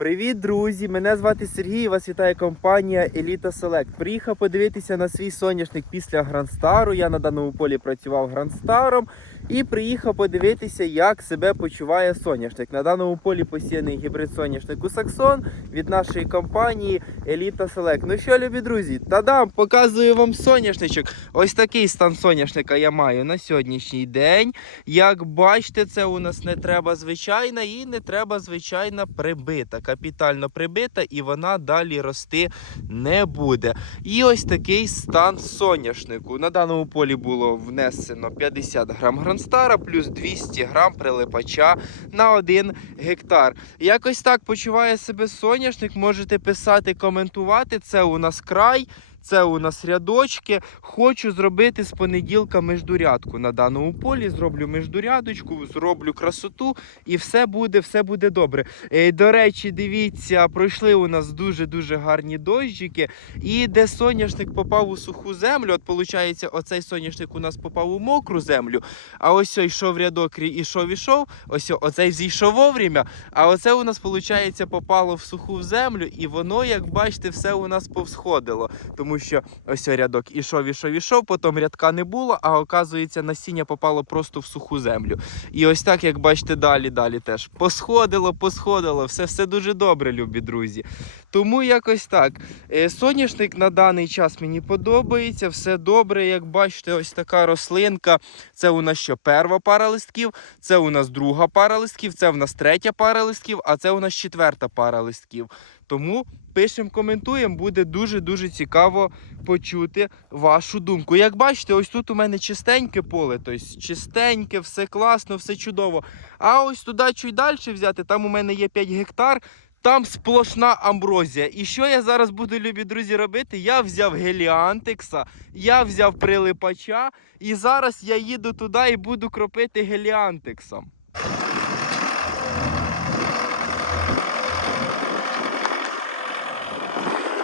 Привіт, друзі! Мене звати Сергій. Вас вітає компанія Еліта Селект. Приїхав подивитися на свій соняшник після Грандстару. Я на даному полі працював Грандстаром і приїхав подивитися, як себе почуває соняшник. На даному полі посіяний гібрид соняшнику Саксон від нашої компанії Еліта Селект. Ну що, любі друзі, тадам, показую вам соняшничок. Ось такий стан соняшника я маю на сьогоднішній день. Як бачите, це у нас не треба звичайна і не треба звичайна прибита. Капітально прибита, і вона далі рости не буде. І ось такий стан соняшнику. На даному полі було внесено 50 грам гранстара плюс 200 грам прилипача на 1 гектар. Якось так почуває себе соняшник. Можете писати, коментувати. Це у нас край. Це у нас рядочки. Хочу зробити з понеділка междурядку на даному полі. Зроблю междурядочку, зроблю красоту і все буде, все буде добре. Е, До речі, дивіться, пройшли у нас дуже-дуже гарні дощики. І де соняшник попав у суху землю, от виходить, оцей соняшник у нас попав у мокру землю. А ось йшов рядок, ішов, ішов. Ось оцей зійшов вовремя. А оце у нас, виходить, попало в суху землю, і воно, як бачите, все у нас повсходило. Тому що ось рядок ішов, ішов, ішов, потім рядка не було, а оказується, насіння попало просто в суху землю. І ось так, як бачите, далі, далі теж посходило, посходило, все, все дуже добре, любі друзі. Тому якось так. Е, Соняшник на даний час мені подобається, все добре. Як бачите, ось така рослинка. Це у нас що перша пара листків, це у нас друга пара листків, це у нас третя пара листків, а це у нас четверта пара листків. Тому пишемо, коментуємо, буде дуже-дуже цікаво почути вашу думку. Як бачите, ось тут у мене чистеньке поле, тобто чистеньке, все класно, все чудово. А ось туди чуть далі взяти, там у мене є 5 гектар. Там сплошна амброзія. І що я зараз буду, любі друзі, робити? Я взяв геліантекса, я взяв прилипача, і зараз я їду туди і буду кропити геліантексом.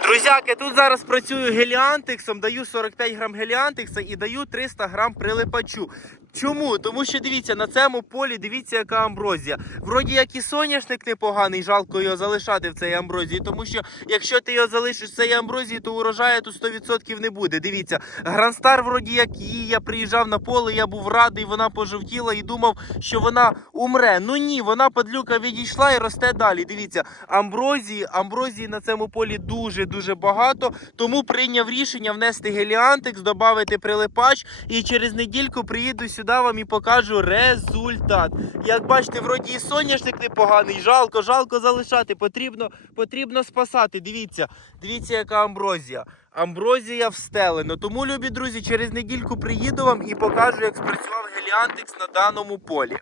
Друзяки, тут зараз працюю геліантиксом, даю 45 грам геліантикса і даю 300 грам прилипачу. Чому? Тому що дивіться, на цьому полі дивіться, яка амброзія. Вроді як і соняшник непоганий, жалко його залишати в цій амброзії. Тому що якщо ти його залишиш в цій амброзії, то урожаю тут 100% не буде. Дивіться, Гранстар, вроді як її, я приїжджав на поле, я був радий, вона пожовтіла і думав, що вона умре. Ну ні, вона падлюка відійшла і росте далі. Дивіться, амброзії, амброзії на цьому полі дуже дуже багато. Тому прийняв рішення внести геліантекс, додати прилипач, і через недільку приїду сюди вам і покажу результат. Як бачите, вроді і соняшник непоганий. Жалко, жалко залишати. Потрібно, потрібно спасати. Дивіться, дивіться, яка амброзія. Амброзія встелено. Тому, любі друзі, через недільку приїду вам і покажу, як спрацював геліантикс на даному полі.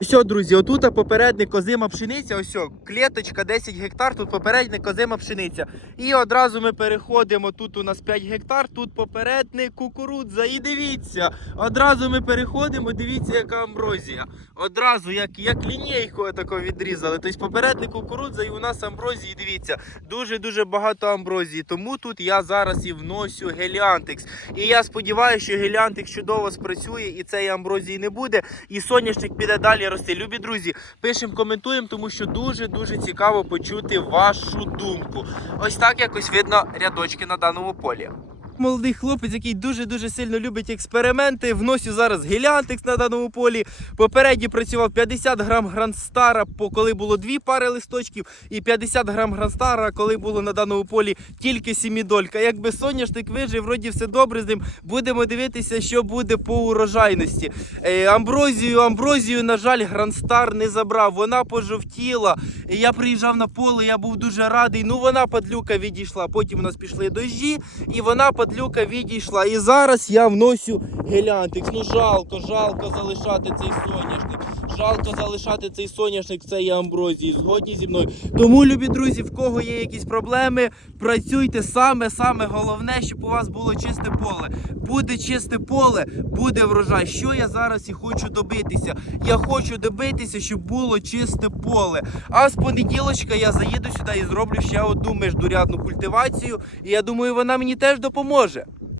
Все, друзі, отут попередник озима пшениця, ось клеточка 10 гектар, тут попередник озима пшениця. І одразу ми переходимо, тут у нас 5 гектар, тут попередник кукурудза. І дивіться, одразу ми переходимо, дивіться, яка амброзія. Одразу, як, як лінійку тако відрізали. Тобто попередник кукурудза і у нас амброзії, дивіться, дуже-дуже багато амброзії. Тому тут я зараз і вносю геліантекс. І я сподіваюся, що геліантекс чудово спрацює і цієї амброзії не буде. І соняшник піде далі рости. Любі друзі, пишемо, коментуємо, тому що дуже-дуже цікаво почути вашу думку. Ось так якось видно рядочки на даному полі. Молодий хлопець, який дуже-дуже сильно любить експерименти, вносю зараз геліантекс на даному полі. Попередньо працював 50 грам гранстара, коли було дві пари листочків, і 50 грам гранстара, коли було на даному полі тільки сімідолька. Якби соняшник вижив, вроді все добре з ним. Будемо дивитися, що буде по урожайності. Е, амброзію, амброзію, на жаль, гранстар не забрав. Вона пожовтіла. Я приїжджав на поле, я був дуже радий. Ну вона падлюка відійшла. Потім у нас пішли дощі, і вона падлюка відійшла. І зараз я вносю гелянтикс. Ну жалко, жалко залишати цей соняшник. Жалко залишати цей соняшник в цій амброзії. Згодні зі мною. Тому, любі друзі, в кого є якісь проблеми, працюйте саме, саме головне, щоб у вас було чисте поле. Буде чисте поле, буде врожай. Що я зараз і хочу добитися? Я хочу добитися, щоб було чисте поле. А з понеділочка я заїду сюди і зроблю ще одну междурядну культивацію. І я думаю, вона мені теж допоможе.